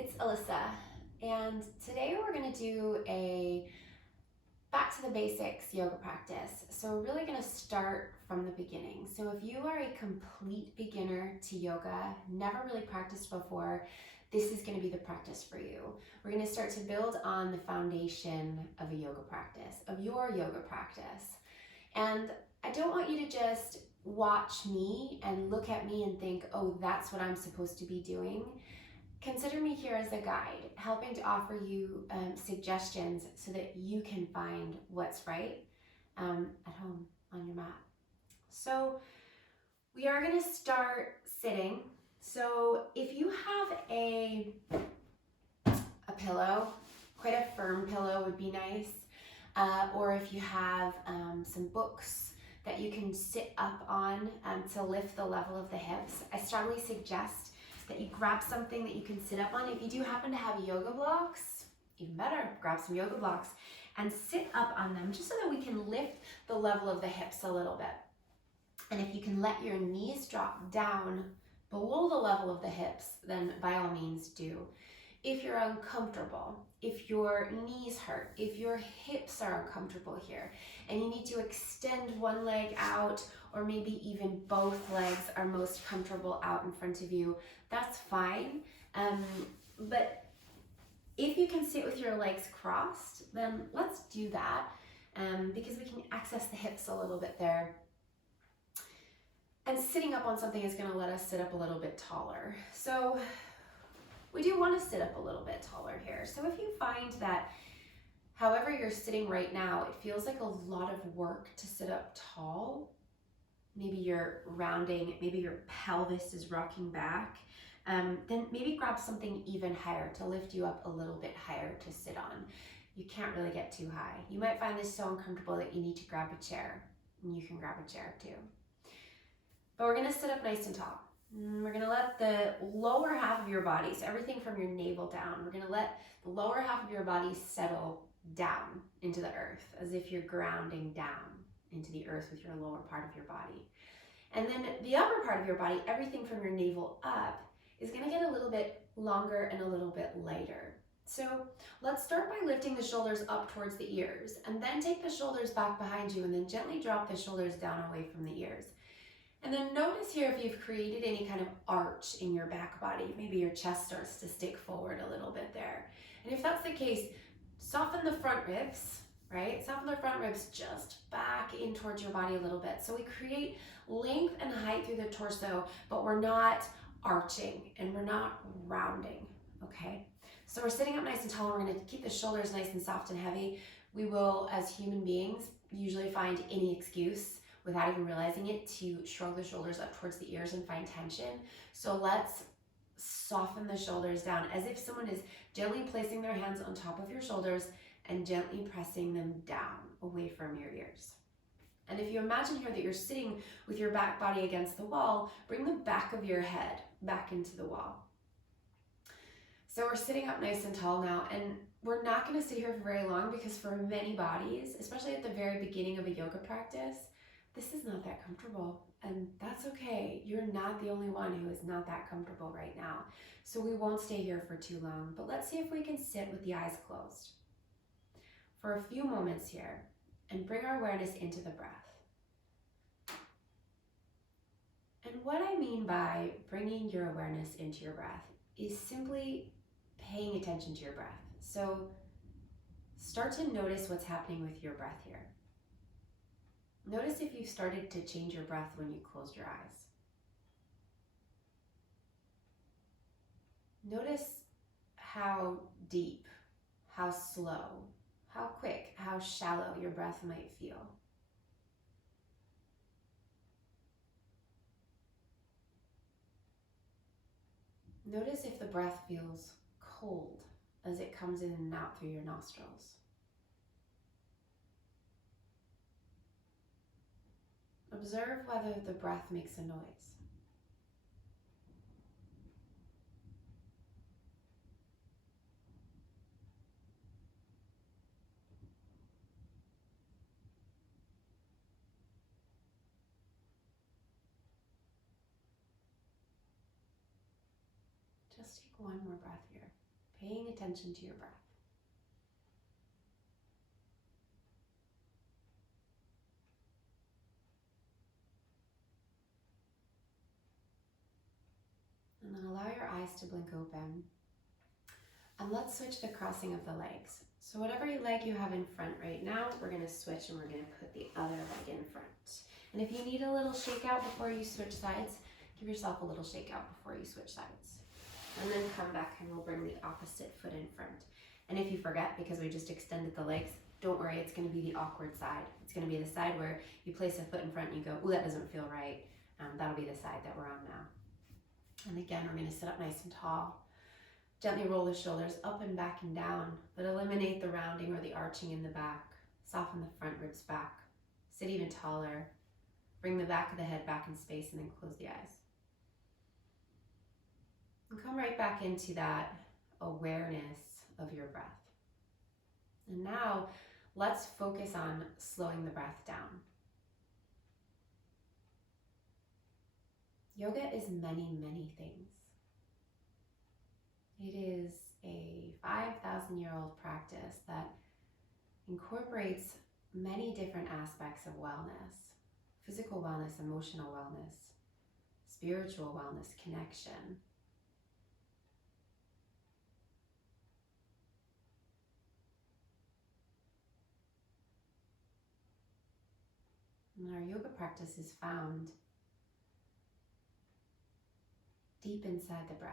it's Alyssa, and today we're going to do a back to the basics yoga practice. So we're really going to start from the beginning. So if you are a complete beginner to yoga, never really practiced before, this is going to be the practice for you. We're going to start to build on the foundation of a yoga practice, of your yoga practice. And I don't want you to just watch me and look at me and think, oh, that's what I'm supposed to be doing. Consider me here as a guide, helping to offer you suggestions so that you can find what's right at home on your mat. So we are going to start sitting. So if you have a pillow, quite a firm pillow would be nice, or if you have some books that you can sit up on to lift the level of the hips, I strongly suggest that you grab something that you can sit up on. If you do happen to have yoga blocks, even better, grab some yoga blocks and sit up on them just so that we can lift the level of the hips a little bit. And if you can let your knees drop down below the level of the hips, then by all means do. If you're uncomfortable, if your knees hurt, if your hips are uncomfortable here, and you need to extend one leg out, or maybe even both legs are most comfortable out in front of you, that's fine. But if you can sit with your legs crossed, then let's do that, because we can access the hips a little bit there. And sitting up on something is going to let us sit up a little bit taller. So we do want to sit up a little bit taller here. So if you find that however you're sitting right now, it feels like a lot of work to sit up tall, maybe you're rounding, maybe your pelvis is rocking back, then maybe grab something even higher to lift you up a little bit higher to sit on. You can't really get too high. You might find this so uncomfortable that you need to grab a chair, and you can grab a chair too. But we're gonna sit up nice and tall. We're gonna let the lower half of your body, so everything from your navel down, we're gonna let the lower half of your body settle down into the earth as if you're grounding down into the earth with your lower part of your body. And then the upper part of your body, everything from your navel up, is gonna get a little bit longer and a little bit lighter. So let's start by lifting the shoulders up towards the ears, and then take the shoulders back behind you, and then gently drop the shoulders down away from the ears. And then notice here if you've created any kind of arch in your back body. Maybe your chest starts to stick forward a little bit there. And if that's the case, soften the front ribs, right? Soften the front ribs just back in towards your body a little bit. So we create length and height through the torso, but we're not arching and we're not rounding, okay? So we're sitting up nice and tall. We're gonna keep the shoulders nice and soft and heavy. We will, as human beings, usually find any excuse without even realizing it to shrug the shoulders up towards the ears and find tension. So let's soften the shoulders down as if someone is gently placing their hands on top of your shoulders and gently pressing them down away from your ears. And if you imagine here that you're sitting with your back body against the wall, bring the back of your head back into the wall. So we're sitting up nice and tall now, and we're not going to sit here for very long because for many bodies, especially at the very beginning of a yoga practice, this is not that comfortable, and that's okay. You're not the only one who is not that comfortable right now. So we won't stay here for too long, but let's see if we can sit with the eyes closed for a few moments here and bring our awareness into the breath. And what I mean by bringing your awareness into your breath is simply paying attention to your breath. So start to notice what's happening with your breath here. Notice if you've started to change your breath when you closed your eyes. Notice how deep, how slow, how quick, how shallow your breath might feel. Notice if the breath feels cold as it comes in and out through your nostrils. Observe whether the breath makes a noise. Just take one more breath here. paying attention to your breath. And then allow your eyes to blink open. And let's switch the crossing of the legs. So whatever leg you have in front right now, we're gonna switch and we're gonna put the other leg in front. And if you need a little shakeout before you switch sides, give yourself a little shakeout before you switch sides. And then come back and we'll bring the opposite foot in front. And if you forget, because we just extended the legs, don't worry, it's gonna be the awkward side. It's gonna be the side where you place a foot in front and you go, ooh, that doesn't feel right. That'll be the side that we're on now. And again, we're gonna sit up nice and tall. Gently roll the shoulders up and back and down, but eliminate the rounding or the arching in the back. Soften the front ribs back. Sit even taller. Bring the back of the head back in space and then close the eyes. And come right back into that awareness of your breath. And now let's focus on slowing the breath down. Yoga is many, many things. It is a 5,000-year-old practice that incorporates many different aspects of wellness: physical wellness, emotional wellness, spiritual wellness, connection. And our yoga practice is found deep inside the breath.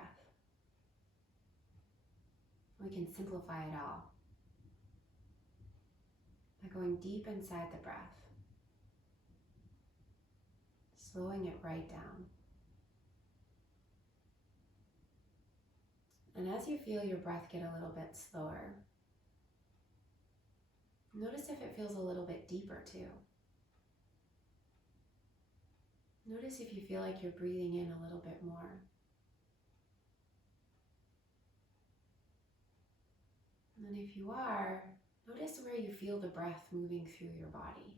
We can simplify it all by going deep inside the breath, slowing it right down. And as you feel your breath get a little bit slower, notice if it feels a little bit deeper too. Notice if you feel like you're breathing in a little bit more. And then if you are, notice where you feel the breath moving through your body.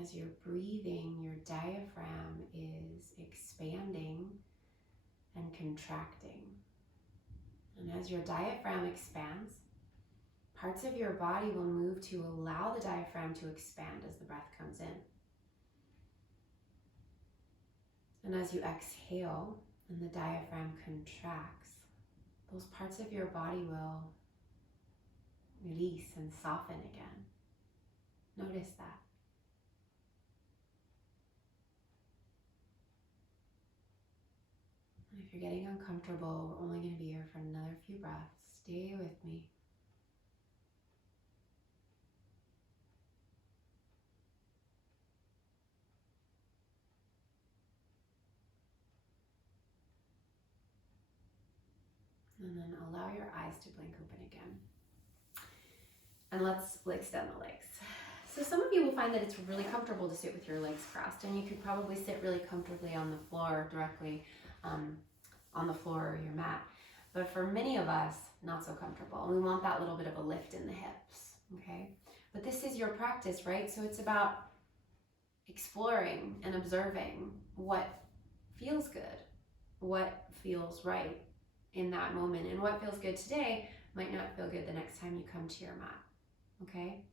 As you're breathing, your diaphragm is expanding and contracting. And as your diaphragm expands, parts of your body will move to allow the diaphragm to expand as the breath comes in. And as you exhale and the diaphragm contracts, those parts of your body will release and soften again. Notice that. And if you're getting uncomfortable, we're only going to be here for another few breaths. Stay with me. And then allow your eyes to blink open again. And let's extend the legs. So some of you will find that it's really comfortable to sit with your legs crossed, and you could probably sit really comfortably on the floor, directly on the floor or your mat. But for many of us, not so comfortable. We want that little bit of a lift in the hips, okay? But this is your practice, right? So it's about exploring and observing what feels good, what feels right in that moment, and what feels good today might not feel good the next time you come to your mat, okay?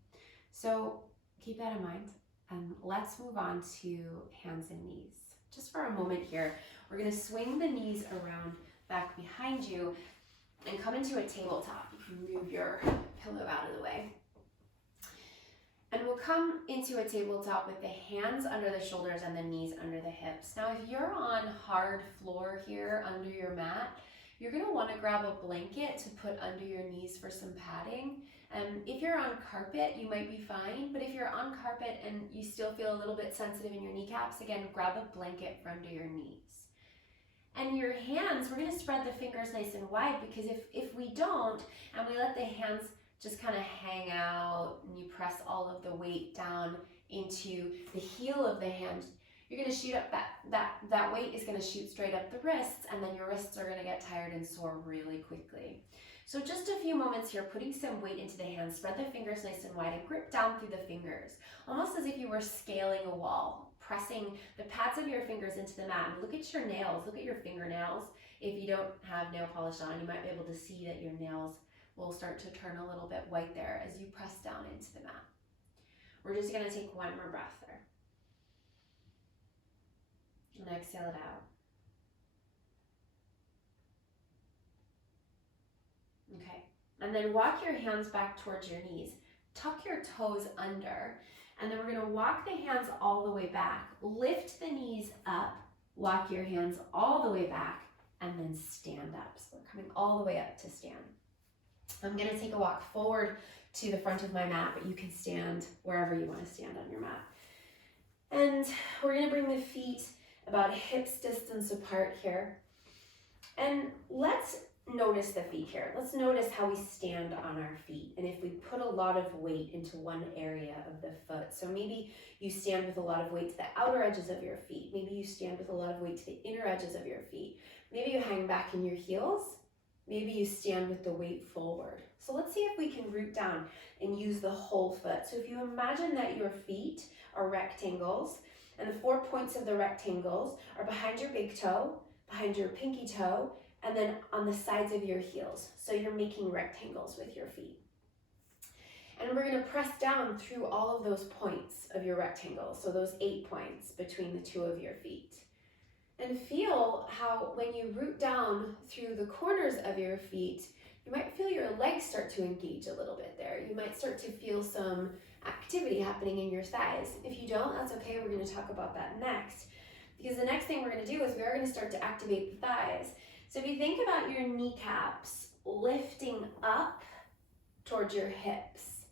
So keep that in mind, and let's move on to hands and knees. Just for a moment here, we're gonna swing the knees around back behind you and come into a tabletop. You can move your pillow out of the way. And we'll come into a tabletop with the hands under the shoulders and the knees under the hips. Now, if you're on hard floor here under your mat, you're gonna wanna grab a blanket to put under your knees for some padding. If you're on carpet, you might be fine, but if you're on carpet and you still feel a little bit sensitive in your kneecaps, again, grab a blanket for under your knees. And your hands, we're gonna spread the fingers nice and wide, because if we don't, and we let the hands just kind of hang out, and you press all of the weight down into the heel of the hand, you're gonna shoot up that weight is gonna shoot straight up the wrists, and then your wrists are gonna get tired and sore really quickly. So just a few moments here, putting some weight into the hands, spread the fingers nice and wide and grip down through the fingers, almost as if you were scaling a wall. pressing the pads of your fingers into the mat. And look at your nails, look at your fingernails. If you don't have nail polish on, you might be able to see that your nails will start to turn a little bit white there as you press down into the mat. We're just gonna take one more breath there. And exhale it out. Okay, and then walk your hands back towards your knees. Tuck your toes under, and then we're gonna walk the hands all the way back. Lift the knees up, walk your hands all the way back, and then stand up. So we're coming all the way up to stand. I'm gonna take a walk forward to the front of my mat, but you can stand wherever you wanna stand on your mat. And we're gonna bring the feet about hips distance apart here. And let's notice the feet here. Let's notice how we stand on our feet and if we put a lot of weight into one area of the foot. So maybe you stand with a lot of weight to the outer edges of your feet. Maybe you stand with a lot of weight to the inner edges of your feet. Maybe you hang back in your heels. Maybe you stand with the weight forward. So let's see if we can root down and use the whole foot. So if you imagine that your feet are rectangles and the 4 points of the rectangles are behind your big toe, behind your pinky toe, and then on the sides of your heels. So you're making rectangles with your feet. And we're gonna press down through all of those points of your rectangle. So those 8 points between the two of your feet. And feel how when you root down through the corners of your feet, you might feel your legs start to engage a little bit there. You might start to feel some activity happening in your thighs. If you don't, that's okay. We're gonna talk about that next. Because the next thing we're gonna do is we are gonna start to activate the thighs. So if you think about your kneecaps lifting up towards your hips,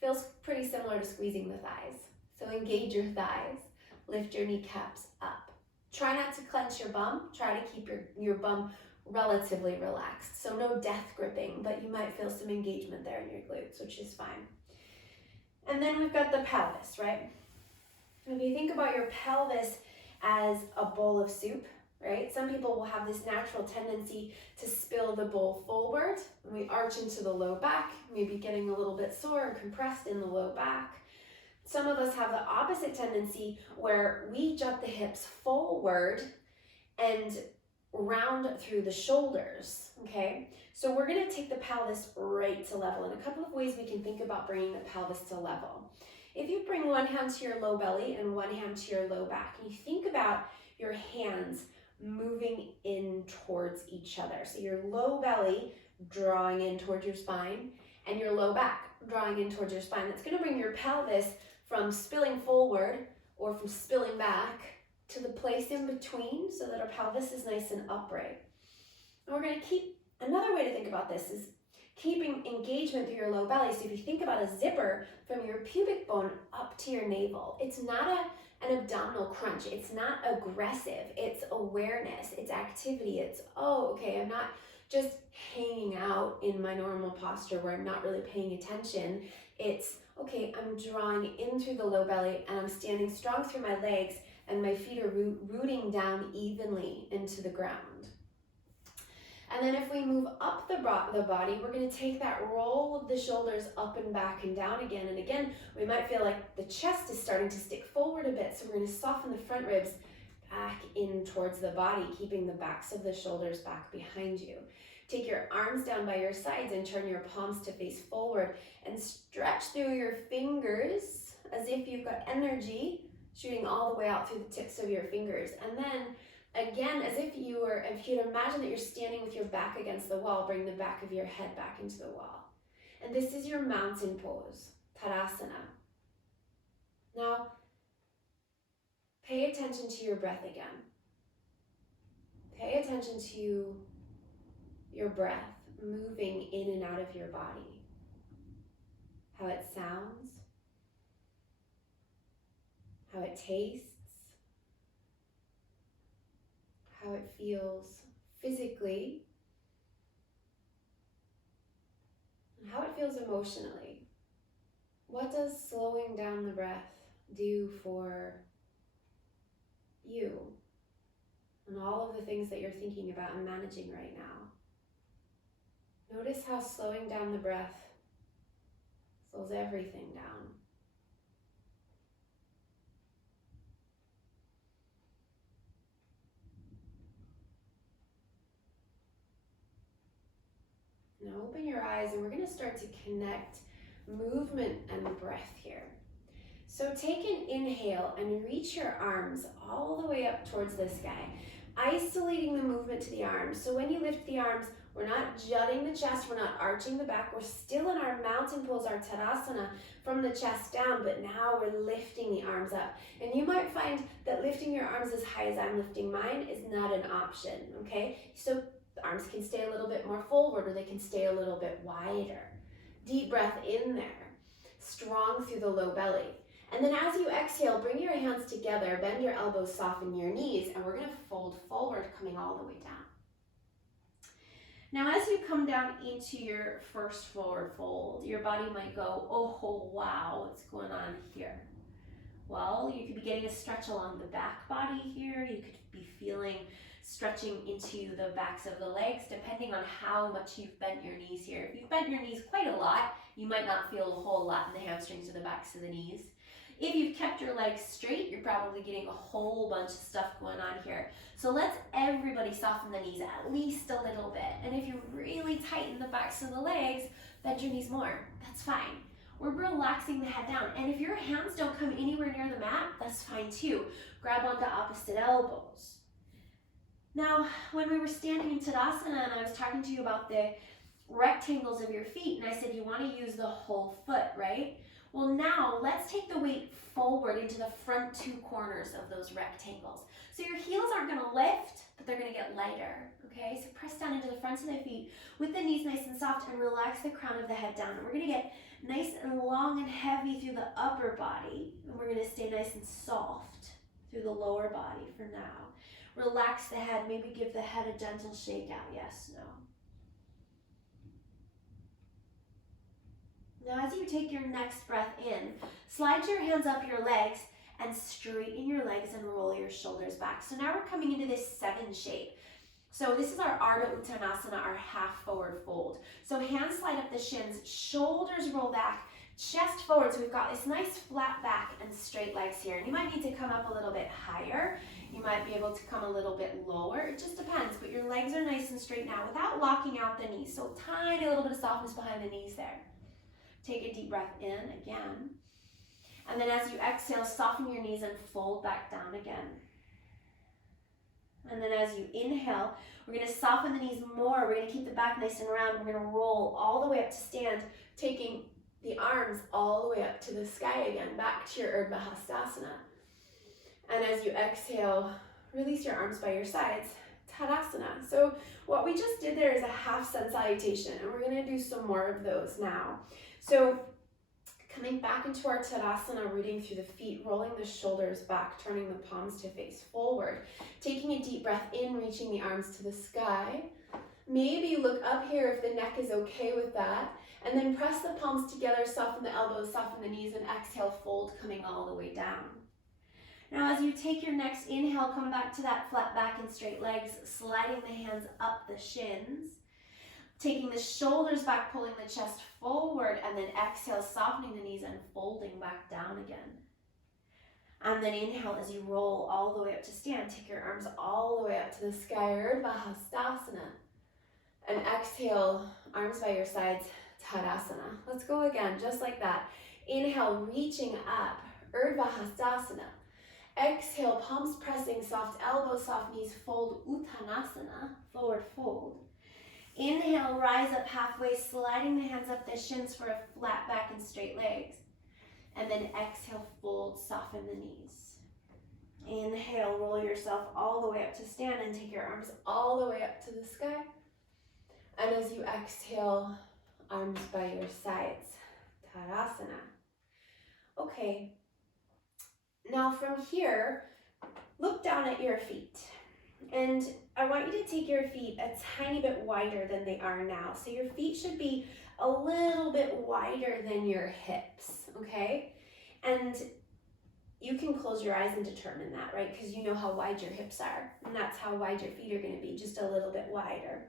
feels pretty similar to squeezing the thighs. So engage your thighs, lift your kneecaps up. Try not to clench your bum, try to keep your bum relatively relaxed. So no death gripping, but you might feel some engagement there in your glutes, which is fine. And then we've got the pelvis, right? If you think about your pelvis as a bowl of soup, right? Some people will have this natural tendency to spill the bowl forward, and we arch into the low back, maybe getting a little bit sore and compressed in the low back. Some of us have the opposite tendency where we jut the hips forward and round through the shoulders, okay? So we're gonna take the pelvis right to level. And a couple of ways we can think about bringing the pelvis to level. If you bring one hand to your low belly and one hand to your low back, and you think about your hands moving in towards each other. So your low belly drawing in towards your spine and your low back drawing in towards your spine. That's gonna bring your pelvis from spilling forward or from spilling back to the place in between so that our pelvis is nice and upright. And we're gonna keep, another way to think about this is keeping engagement through your low belly. So if you think about a zipper from your pubic bone up to your navel, it's not an abdominal crunch. It's not aggressive. It's awareness. It's activity. It's, oh, okay, I'm not just hanging out in my normal posture where I'm not really paying attention. It's, okay, I'm drawing in through the low belly and I'm standing strong through my legs and my feet are rooting down evenly into the ground. And then if we move up the body, we're going to take that roll of the shoulders up and back and down again. And again, we might feel like the chest is starting to stick forward a bit. So we're going to soften the front ribs back in towards the body, keeping the backs of the shoulders back behind you. Take your arms down by your sides and turn your palms to face forward and stretch through your fingers as if you've got energy shooting all the way out through the tips of your fingers. And then again, as if you'd imagine that you're standing with your back against the wall, bring the back of your head back into the wall. And this is your mountain pose, Tadasana. Now, pay attention to your breath again. Pay attention to your breath moving in and out of your body. How it sounds, how it tastes, how it feels physically, and how it feels emotionally. What does slowing down the breath do for you and all of the things that you're thinking about and managing right now? Notice how slowing down the breath slows everything down. eyes and we're going to start to connect movement and breath here. So take an inhale and reach your arms all the way up towards the sky, isolating the movement to the arms. So when you lift the arms, we're not jutting the chest, we're not arching the back, we're still in our mountain pose, our Tadasana from the chest down, but now we're lifting the arms up. And you might find that lifting your arms as high as I'm lifting mine is not an option, okay? So the arms can stay a little bit more forward or they can stay a little bit wider. Deep breath in there, strong through the low belly. And then as you exhale, bring your hands together, bend your elbows, soften your knees, and we're gonna fold forward, coming all the way down. Now, as you come down into your first forward fold, your body might go, oh, wow, what's going on here? Well, you could be getting a stretch along the back body here. You could be feeling stretching into the backs of the legs, depending on how much you've bent your knees here. If you've bent your knees quite a lot, you might not feel a whole lot in the hamstrings or the backs of the knees. If you've kept your legs straight, you're probably getting a whole bunch of stuff going on here. So let's everybody soften the knees at least a little bit. And if you really tighten the backs of the legs, bend your knees more. That's fine. We're relaxing the head down. And if your hands don't come anywhere near the mat, that's fine too. Grab onto opposite elbows. Now, when we were standing in Tadasana and I was talking to you about the rectangles of your feet, and I said you want to use the whole foot, right? Well, now let's take the weight forward into the front two corners of those rectangles. So your heels aren't going to lift, but they're going to get lighter, okay? So press down into the fronts of the feet with the knees nice and soft and relax the crown of the head down. And we're going to get nice and long and heavy through the upper body, and we're going to stay nice and soft through the lower body for now. Relax the head, maybe give the head a gentle shake out, yes, no. Now, as you take your next breath in, slide your hands up your legs and straighten your legs and roll your shoulders back. So now we're coming into this 7 shape. So this is our Ardha Uttanasana, our half forward fold. So hands slide up the shins, shoulders roll back, chest forward. So we've got this nice flat back and straight legs here. And you might need to come up a little bit higher. You might be able to come a little bit lower. It just depends, but your legs are nice and straight now without locking out the knees. So tiny little bit of softness behind the knees there. Take a deep breath in again. And then as you exhale, soften your knees and fold back down again. And then as you inhale, we're going to soften the knees more. We're going to keep the back nice and round. We're going to roll all the way up to stand, taking the arms all the way up to the sky again, back to your Urdhva Hastasana. And as you exhale, release your arms by your sides, Tadasana. So what we just did there is a half sun salutation, and we're going to do some more of those now. So coming back into our Tadasana, rooting through the feet, rolling the shoulders back, turning the palms to face forward, taking a deep breath in, reaching the arms to the sky. Maybe look up here if the neck is okay with that, and then press the palms together, soften the elbows, soften the knees, and exhale, fold, coming all the way down. Now as you take your next inhale, come back to that flat back and straight legs, sliding the hands up the shins. Taking the shoulders back, pulling the chest forward, and then exhale, softening the knees and folding back down again. And then inhale as you roll all the way up to stand. Take your arms all the way up to the sky, Urdhva Hastasana. And exhale, arms by your sides, Tadasana. Let's go again, just like that. Inhale, reaching up, Urdhva Hastasana. Exhale, palms pressing, soft elbows, soft knees, fold, Uttanasana, forward fold. Inhale, rise up halfway, sliding the hands up the shins for a flat back and straight legs. And then exhale, fold, soften the knees. Inhale, roll yourself all the way up to stand and take your arms all the way up to the sky. And as you exhale, arms by your sides, Tadasana. Okay, now from here, look down at your feet. And I want you to take your feet a tiny bit wider than they are now. So your feet should be a little bit wider than your hips, okay? And you can close your eyes and determine that, right? Because you know how wide your hips are. And that's how wide your feet are going to be, just a little bit wider.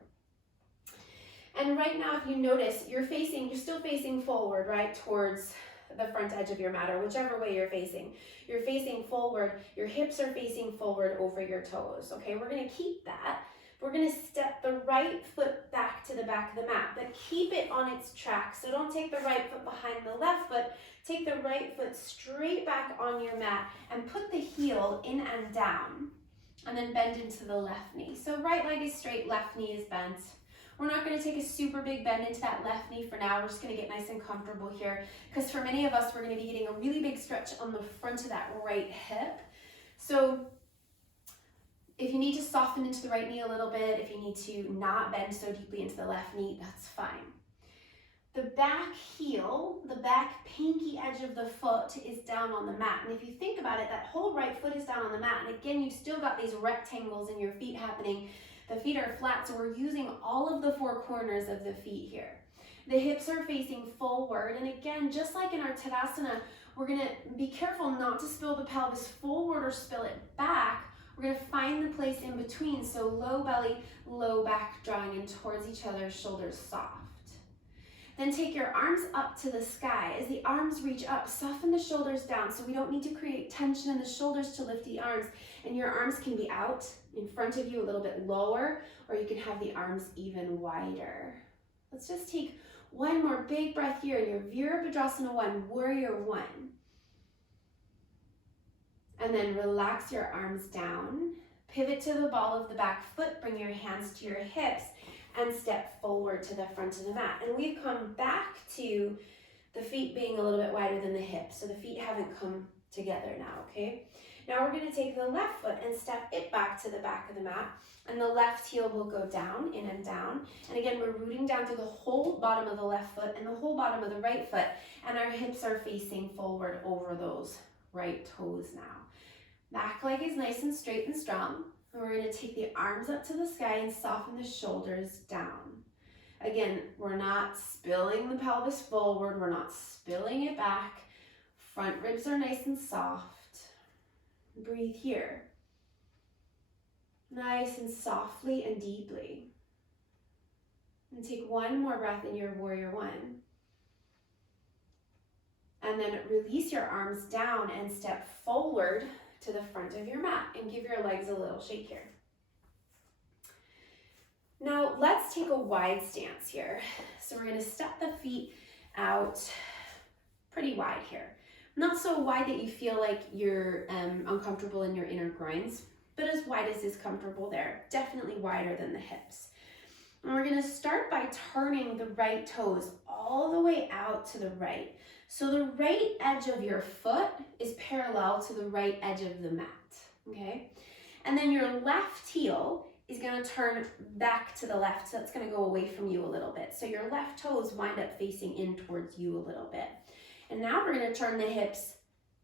And right now, if you notice, you're still facing forward, right, towards the front edge of your mat, or whichever way you're facing. You're facing forward, your hips are facing forward over your toes, okay? We're gonna keep that, we're gonna step the right foot back to the back of the mat, but keep it on its track. So don't take the right foot behind the left foot, take the right foot straight back on your mat and put the heel in and down, and then bend into the left knee. So right leg is straight, left knee is bent. We're not gonna take a super big bend into that left knee for now. We're just gonna get nice and comfortable here, because for many of us, we're gonna be getting a really big stretch on the front of that right hip. So if you need to soften into the right knee a little bit, if you need to not bend so deeply into the left knee, that's fine. The back heel, the back pinky edge of the foot is down on the mat. And if you think about it, that whole right foot is down on the mat. And again, you've still got these rectangles in your feet happening. The feet are flat, so we're using all of the four corners of the feet here. The hips are facing forward. And again, just like in our Tadasana, we're gonna be careful not to spill the pelvis forward or spill it back. We're gonna find the place in between. So low belly, low back, drawing in towards each other, shoulders soft. Then take your arms up to the sky. As the arms reach up, soften the shoulders down, so we don't need to create tension in the shoulders to lift the arms. And your arms can be out in front of you, a little bit lower, or you can have the arms even wider. Let's just take one more big breath here in your Virabhadrasana 1, Warrior 1. And then relax your arms down. Pivot to the ball of the back foot, bring your hands to your hips, and step forward to the front of the mat. And we've come back to the feet being a little bit wider than the hips, so the feet haven't come together now, okay? Now we're gonna take the left foot and step it back to the back of the mat, and the left heel will go down, in and down. And again, we're rooting down through the whole bottom of the left foot and the whole bottom of the right foot, and our hips are facing forward over those right toes now. Back leg is nice and straight and strong. And we're gonna take the arms up to the sky and soften the shoulders down. Again, we're not spilling the pelvis forward, we're not spilling it back. Front ribs are nice and soft. Breathe here. Nice and softly and deeply. And take one more breath in your Warrior 1. And then release your arms down and step forward to the front of your mat and give your legs a little shake here. Now let's take a wide stance here. So we're gonna step the feet out pretty wide here. Not so wide that you feel like you're uncomfortable in your inner groins, but as wide as is comfortable there. Definitely wider than the hips. And we're gonna start by turning the right toes all the way out to the right. So the right edge of your foot is parallel to the right edge of the mat, okay? And then your left heel is gonna turn back to the left, so that's gonna go away from you a little bit. So your left toes wind up facing in towards you a little bit. And now we're gonna turn the hips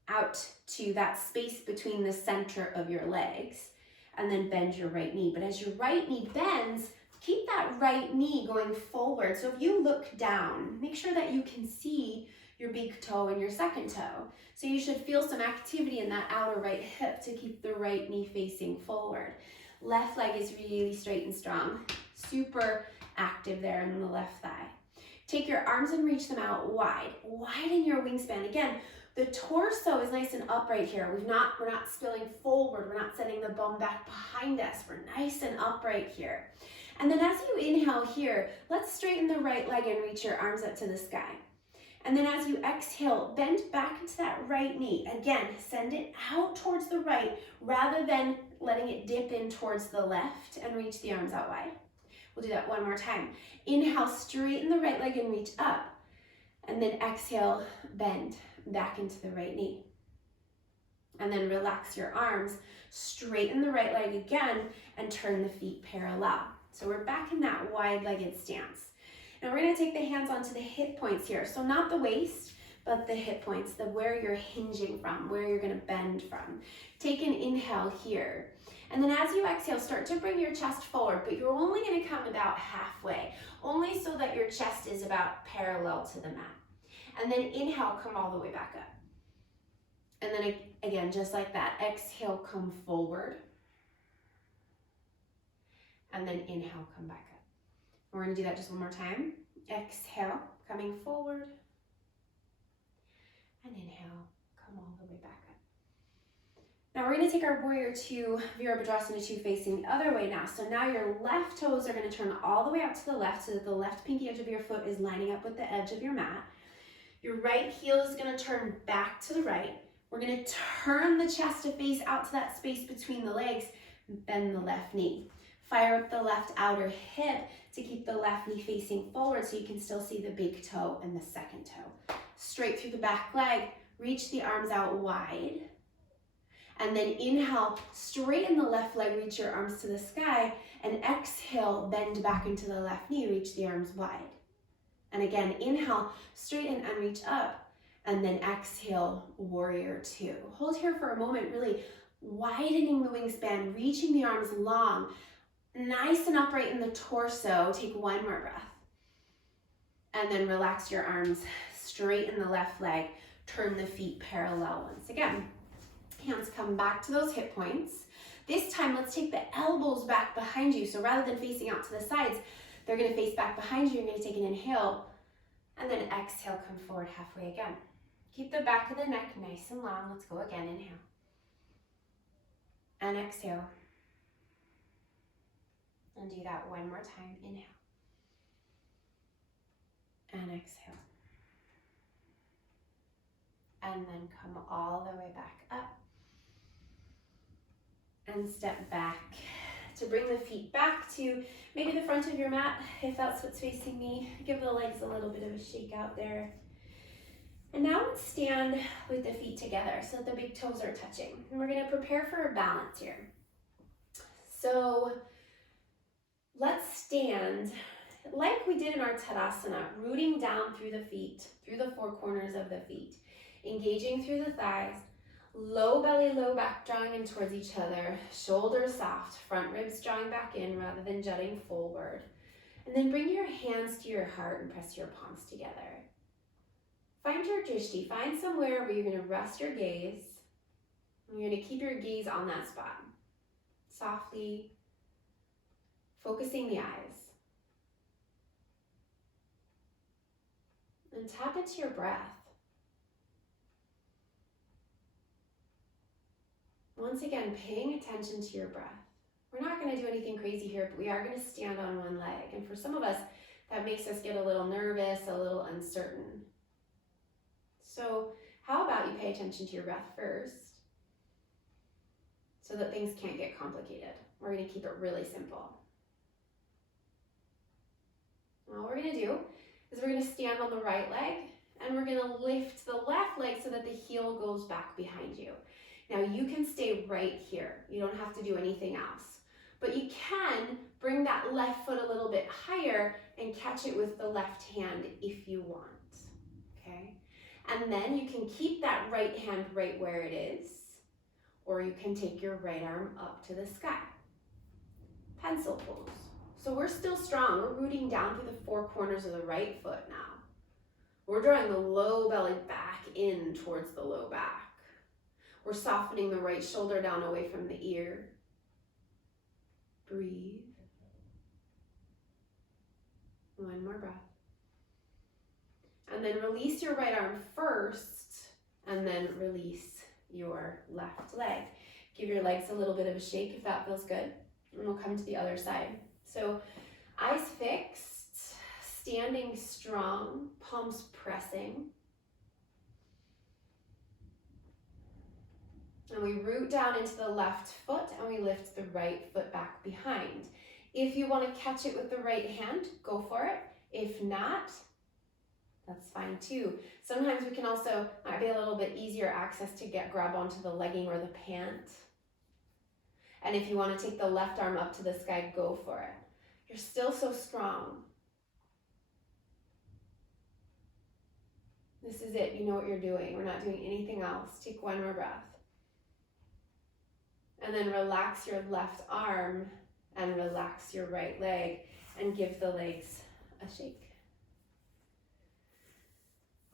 out to that space between the center of your legs, and then bend your right knee. But as your right knee bends, keep that right knee going forward. So if you look down, make sure that you can see your big toe and your second toe. So you should feel some activity in that outer right hip to keep the right knee facing forward. Left leg is really straight and strong, super active there in the left thigh. Take your arms and reach them out wide. Widen your wingspan. Again, the torso is nice and upright here. We're not spilling forward. We're not setting the bum back behind us. We're nice and upright here. And then as you inhale here, let's straighten the right leg and reach your arms up to the sky. And then as you exhale, bend back into that right knee. Again, send it out towards the right rather than letting it dip in towards the left, and reach the arms out wide. We'll do that one more time. Inhale, straighten the right leg and reach up. And then exhale, bend back into the right knee. And then relax your arms, straighten the right leg again, and turn the feet parallel. So we're back in that wide-legged stance. Now we're gonna take the hands onto the hip points here. So not the waist, but the hip points, where you're hinging from, where you're gonna bend from. Take an inhale here. And then as you exhale, start to bring your chest forward, but you're only gonna come about halfway, only so that your chest is about parallel to the mat. And then inhale, come all the way back up. And then again, just like that, exhale, come forward. And then inhale, come back up. We're gonna do that just one more time. Exhale, coming forward. And inhale, come all the way back up. Now we're going to take our Warrior Two, Virabhadrasana 2 facing the other way now. So now your left toes are going to turn all the way out to the left so that the left pinky edge of your foot is lining up with the edge of your mat. Your right heel is going to turn back to the right. We're going to turn the chest to face out to that space between the legs, bend the left knee. Fire up the left outer hip to keep the left knee facing forward so you can still see the big toe and the second toe. Straight through the back leg, reach the arms out wide. And then inhale, straighten the left leg, reach your arms to the sky, and exhale, bend back into the left knee, reach the arms wide. And again, inhale, straighten and reach up, and then exhale, Warrior Two. Hold here for a moment, really widening the wingspan, reaching the arms long, nice and upright in the torso. Take one more breath. And then relax your arms, straighten the left leg, turn the feet parallel once again. Hands come back to those hip points. This time, let's take the elbows back behind you. So rather than facing out to the sides, they're going to face back behind you. You're going to take an inhale, and then exhale, come forward halfway again. Keep the back of the neck nice and long. Let's go again. Inhale. And exhale. And do that one more time. Inhale. And exhale. And then come all the way back up. And step back to bring the feet back to maybe the front of your mat, if that's what's facing me. Give the legs a little bit of a shake out there. And now let's stand with the feet together so that the big toes are touching. And we're going to prepare for a balance here. So let's stand like we did in our Tadasana, rooting down through the feet, through the four corners of the feet, engaging through the thighs. Low belly, low back, drawing in towards each other. Shoulders soft, front ribs drawing back in rather than jutting forward. And then bring your hands to your heart and press your palms together. Find your drishti. Find somewhere where you're going to rest your gaze. And you're going to keep your gaze on that spot. Softly, focusing the eyes. And tap into your breath. Once again, paying attention to your breath. We're not going to do anything crazy here, but we are going to stand on one leg. And for some of us, that makes us get a little nervous, a little uncertain. So how about you pay attention to your breath first so that things can't get complicated. We're going to keep it really simple. All we're going to do is we're going to stand on the right leg and we're going to lift the left leg so that the heel goes back behind you. Now you can stay right here. You don't have to do anything else. But you can bring that left foot a little bit higher and catch it with the left hand if you want, okay? And then you can keep that right hand right where it is, or you can take your right arm up to the sky. Pencil pose. So we're still strong. We're rooting down through the four corners of the right foot now. We're drawing the low belly back in towards the low back. We're softening the right shoulder down away from the ear. Breathe. One more breath. And then release your right arm first, and then release your left leg. Give your legs a little bit of a shake if that feels good. And we'll come to the other side. So eyes fixed, standing strong, palms pressing. And we root down into the left foot and we lift the right foot back behind. If you want to catch it with the right hand, go for it. If not, that's fine too. Sometimes we can also, might be a little bit easier access to grab onto the legging or the pant. And if you want to take the left arm up to the sky, go for it. You're still so strong. This is it. You know what you're doing. We're not doing anything else. Take one more breath. And then relax your left arm and relax your right leg and give the legs a shake.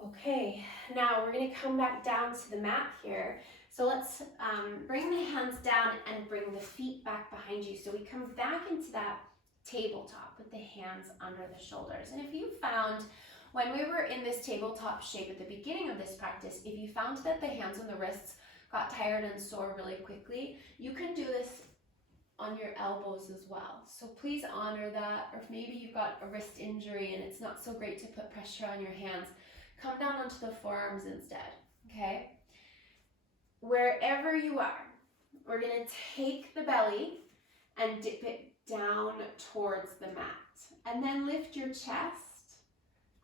Okay, now we're going to come back down to the mat here. So let's bring the hands down and bring the feet back behind you. So we come back into that tabletop with the hands under the shoulders. And if you found, when we were in this tabletop shape at the beginning of this practice, if you found that the hands and the wrists got tired and sore really quickly, you can do this on your elbows as well. So please honor that. Or if maybe you've got a wrist injury and it's not so great to put pressure on your hands, come down onto the forearms instead, okay? Wherever you are, we're gonna take the belly and dip it down towards the mat. And then lift your chest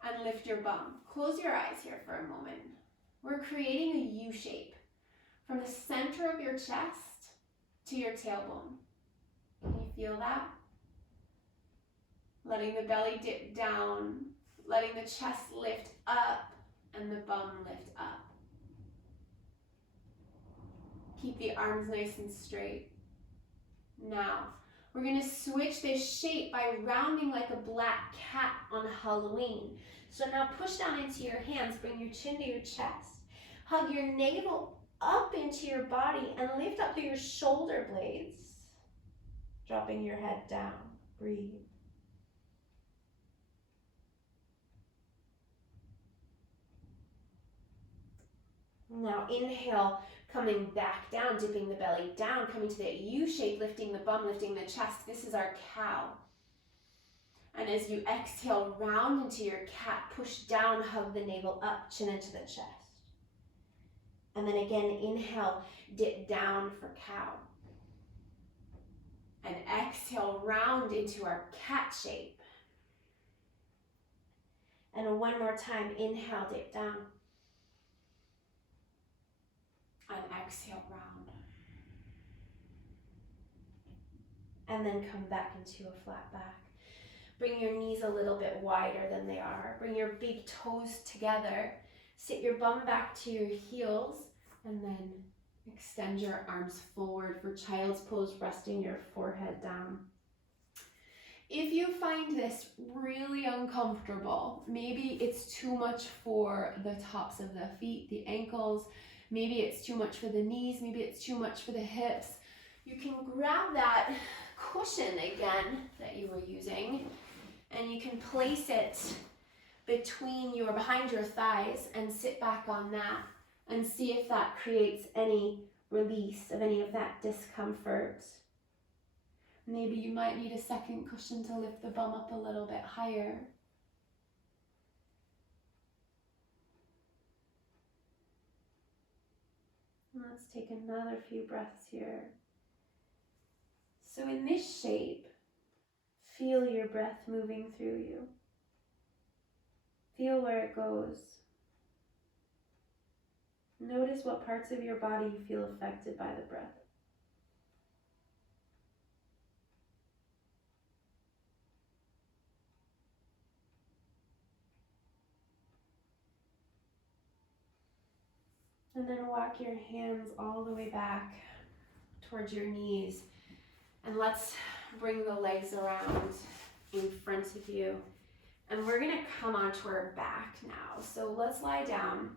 and lift your bum. Close your eyes here for a moment. We're creating a U shape from the center of your chest to your tailbone. Can you feel that? Letting the belly dip down, letting the chest lift up and the bum lift up. Keep the arms nice and straight. Now, we're gonna switch this shape by rounding like a black cat on Halloween. So now push down into your hands, bring your chin to your chest. Hug your navel up into your body and lift up through your shoulder blades. Dropping your head down. Breathe. Now inhale, coming back down, dipping the belly down, coming to that U shape, lifting the bum, lifting the chest. This is our cow. And as you exhale, round into your cat, push down, hug the navel up, chin into the chest. And then again, inhale, dip down for cow. And exhale, round into our cat shape. And one more time, inhale, dip down. And exhale, round. And then come back into a flat back. Bring your knees a little bit wider than they are. Bring your big toes together. Sit your bum back to your heels and then extend your arms forward for child's pose, resting your forehead down. If you find this really uncomfortable, maybe it's too much for the tops of the feet, the ankles, maybe it's too much for the knees, maybe it's too much for the hips, you can grab that cushion again that you were using and you can place it behind your thighs and sit back on that and see if that creates any release of any of that discomfort. Maybe you might need a second cushion to lift the bum up a little bit higher. Let's take another few breaths here. So in this shape, feel your breath moving through you. Feel where it goes. Notice what parts of your body you feel affected by the breath. And then walk your hands all the way back towards your knees. And let's bring the legs around in front of you. And we're gonna come onto our back now. So let's lie down,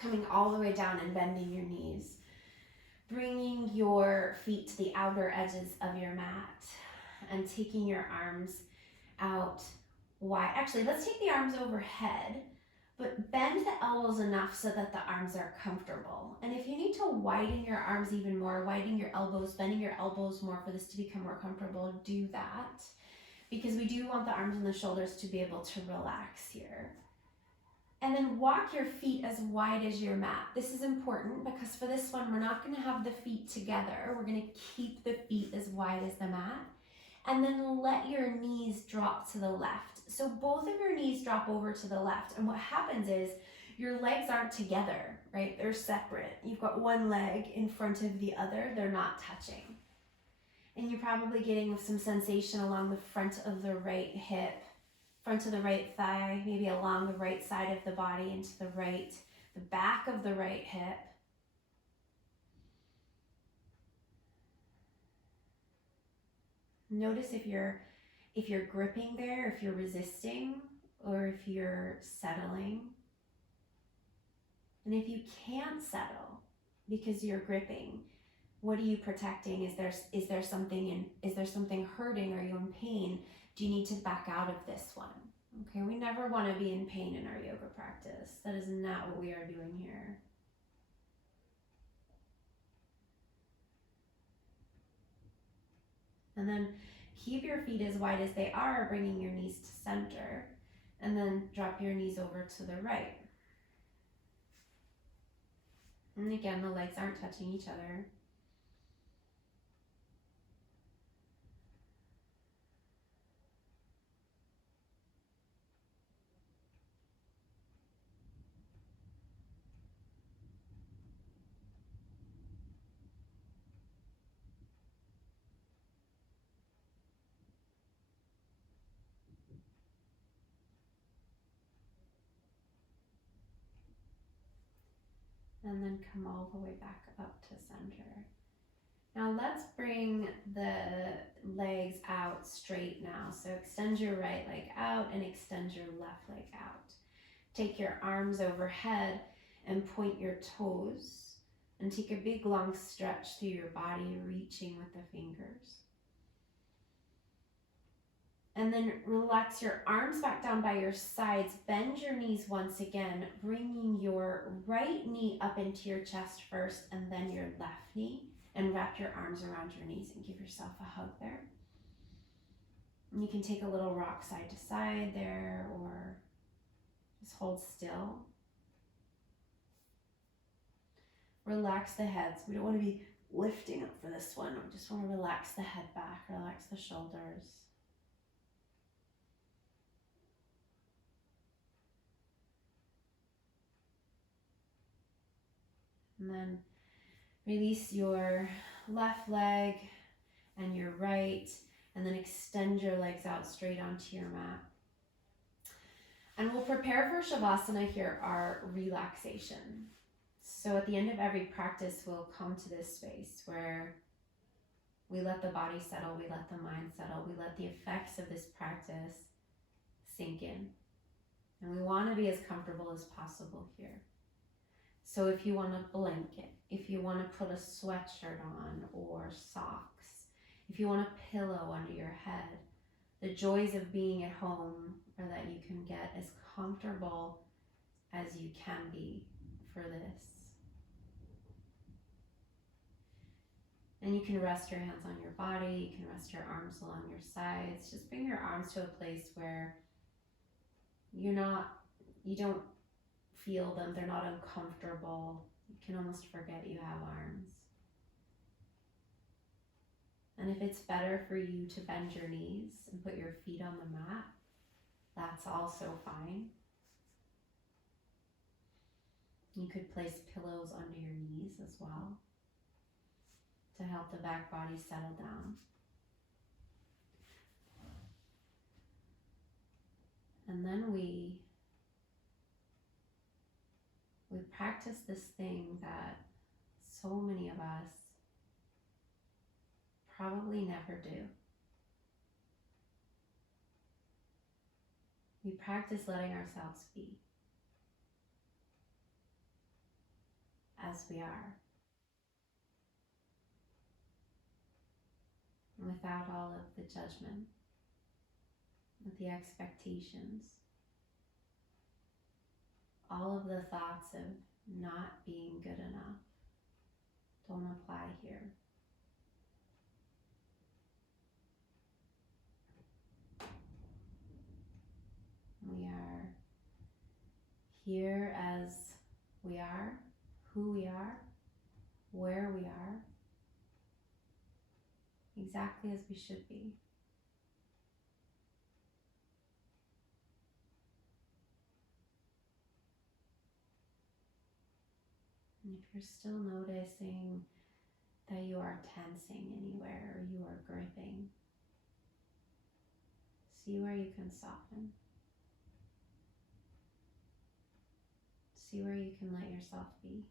coming all the way down and bending your knees. Bringing your feet to the outer edges of your mat and taking your arms out wide. Actually, let's take the arms overhead, but bend the elbows enough so that the arms are comfortable. And if you need to widen your arms even more, widen your elbows, bending your elbows more for this to become more comfortable, do that. Because we do want the arms and the shoulders to be able to relax here. And then walk your feet as wide as your mat. This is important because for this one, we're not gonna have the feet together. We're gonna keep the feet as wide as the mat. And then let your knees drop to the left. So both of your knees drop over to the left. And what happens is your legs aren't together, right? They're separate. You've got one leg in front of the other. They're not touching. And you're probably getting some sensation along the front of the right hip, front of the right thigh, maybe along the right side of the body into the back of the right hip. Notice if you're gripping there, if you're resisting, or if you're settling. And if you can't settle because you're gripping, what are you protecting? Is there something hurting? Are you in pain? Do you need to back out of this one? Okay, we never want to be in pain in our yoga practice. That is not what we are doing here. And then keep your feet as wide as they are, bringing your knees to center. And then drop your knees over to the right. And again, the legs aren't touching each other. And then come all the way back up to center. Now let's bring the legs out straight now. So extend your right leg out and extend your left leg out. Take your arms overhead and point your toes. And take a big long stretch through your body, reaching with the fingers. And then relax your arms back down by your sides. Bend your knees once again, bringing your right knee up into your chest first and then your left knee. And wrap your arms around your knees and give yourself a hug there. And you can take a little rock side to side there or just hold still. Relax the heads. We don't want to be lifting up for this one. We just want to relax the head back, relax the shoulders. And then release your left leg and your right, and then extend your legs out straight onto your mat. And we'll prepare for Shavasana here, our relaxation. So at the end of every practice, we'll come to this space where we let the body settle, we let the mind settle, we let the effects of this practice sink in. And we want to be as comfortable as possible here. So if you want a blanket, if you want to put a sweatshirt on or socks, if you want a pillow under your head, the joys of being at home are that you can get as comfortable as you can be for this. And you can rest your hands on your body, you can rest your arms along your sides. Just bring your arms to a place where you don't feel them, they're not uncomfortable. You can almost forget you have arms. And if it's better for you to bend your knees and put your feet on the mat, that's also fine. You could place pillows under your knees as well to help the back body settle down. And then we practice this thing that so many of us probably never do. We practice letting ourselves be as we are, without all of the judgment, with the expectations, all of the thoughts of not being good enough don't apply here. We are here as we are, who we are, where we are, exactly as we should be. And if you're still noticing that you are tensing anywhere or you are gripping, see where you can soften. See where you can let yourself be.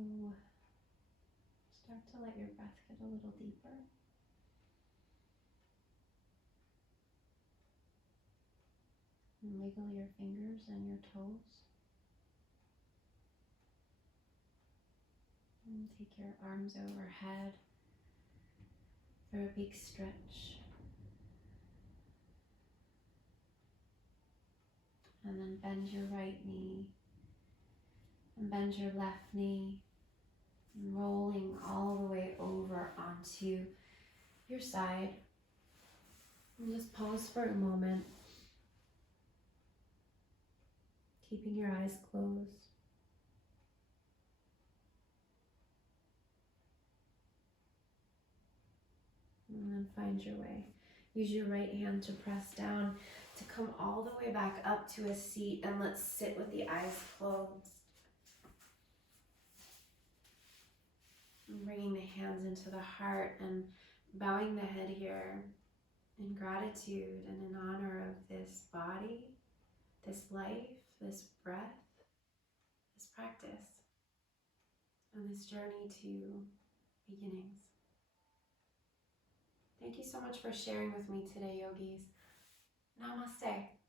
So start to let your breath get a little deeper. And wiggle your fingers and your toes. And take your arms overhead for a big stretch. And then bend your right knee and bend your left knee, rolling all the way over onto your side. And just pause for a moment, keeping your eyes closed. And then find your way. Use your right hand to press down to come all the way back up to a seat, and let's sit with the eyes closed. And bringing the hands into the heart and bowing the head here in gratitude and in honor of this body, this life, this breath, this practice, and this journey to beginnings. Thank you so much for sharing with me today, yogis. Namaste.